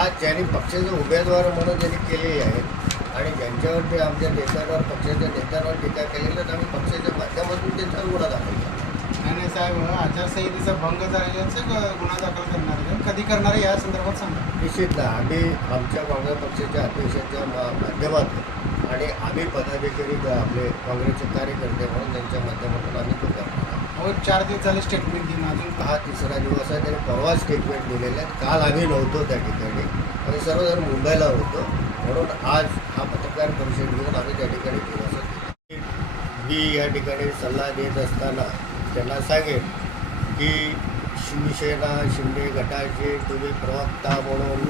आज ज्यांनी पक्षाचे उमेदवार म्हणून ज्यांनी केलेले आहेत आणि ज्यांच्यावरती आमच्या नेत्यांवर पक्षाच्या नेत्यांवर टीका केलेली आहेत आम्ही पक्षाच्या माध्यमातून त्यांच्यावर गुन्हा दाखल केला. नाही नाही साहेब आचारसंहितेचा भंग झाल्याचं गुन्हा दाखल करणार? आहे कधी करणार आहे या संदर्भात सांगा. निश्चित ना आम्ही आमच्या काँग्रेस पक्षाच्या अध्यक्षाच्या माध्यमातून आणि आम्ही पदाधिकारी आपले काँग्रेसचे कार्यकर्ते म्हणून त्यांच्या माध्यमातून आम्ही तो करणार आहोत. चार दिवस झाले स्टेटमेंट देऊन अजून हा तिसरा दिवस आहे परवा स्टेटमेंट दिलेले आहेत. काल आम्ही नव्हतो त्या ठिकाणी. आम्ही सर्वजण मुंबईला होतो. म्हणून आज हा पत्रकार परिषद घेऊन आम्ही त्या ठिकाणी दिवस मी या ठिकाणी सल्ला देत असताना त्यांना सांगेन की शिवसेना शिंदे गटाचे तुम्ही प्रवक्ता म्हणून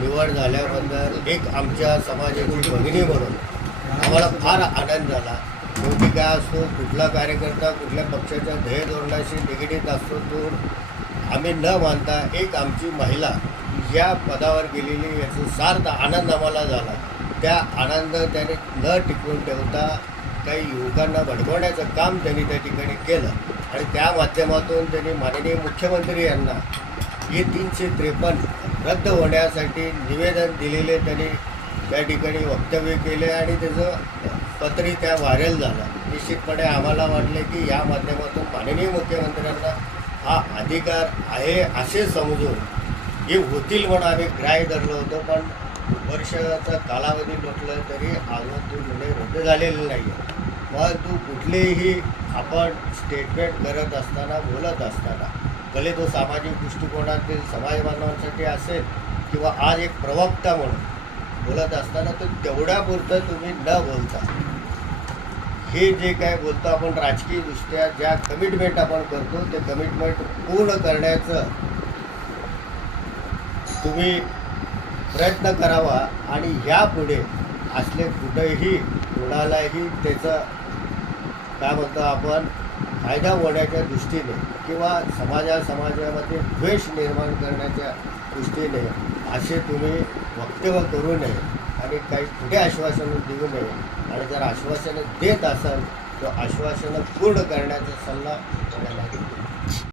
निवड झाल्याबद्दल एक आमच्या समाजाची भगिनी म्हणून आम्हाला फार आनंद झाला. शेवटी काय असतो कुठला कार्यकर्ता कुठल्या पक्षाच्या ध्येय धोरणाशी निगडीत असतो तो आम्ही न मानता एक आमची महिला या पदावर गेलेली याचा सार्थ आनंद आम्हाला झाला. त्या आनंद त्याने न टिकवून ठेवता काही युवकांना भडकवण्याचं काम त्यांनी त्या ठिकाणी केलं. आणि त्या माध्यमातून त्यांनी माननीय मुख्यमंत्री यांना हे तीनशे त्रेपन्न रद्द होण्यासाठी निवेदन दिलेले त्यांनी त्या ठिकाणी वक्तव्य केले आणि त्याचं पत्रही त्या व्हायरल झालं. निश्चितपणे आम्हाला वाटले की या माध्यमातून माननीय मुख्यमंत्र्यांना हा अधिकार आहे असे समजून हे होतील म्हणून आम्ही ग्राह्य धरलं होतं पण वर्षाचा कालावधी म्हटलं तरी अजून तो निर्णय रद्द झालेला नाही आहे मग तू कुठलेही आपण स्टेटमेंट करत असताना बोलत असताना भले तो सामाजिक दृष्टिकोनातील समाज बांधवांसाठी असेल किंवा आज एक प्रवक्ता म्हणून बोलत असताना तर तेवढ्यापुरतं तुम्ही न बोलता हे जे काय बोलतो आपण राजकीयदृष्ट्या ज्या कमिटमेंट आपण करतो ते कमिटमेंट पूर्ण करण्याचं तुम्ही प्रयत्न करावा आणि यापुढे असले कुठेही कुणालाही त्याचं काय म्हणतो आपण फायदा होण्याच्या दृष्टीने किंवा समाजा समाजामध्ये द्वेष निर्माण करण्याच्या दृष्टीने असे तुम्ही वक्तव्य करू नये आणि काही कुठे आश्वासनं देऊ नये. आणि जर आश्वासनं देत असाल तर आश्वासनं पूर्ण करण्याचा सल्ला आपल्याला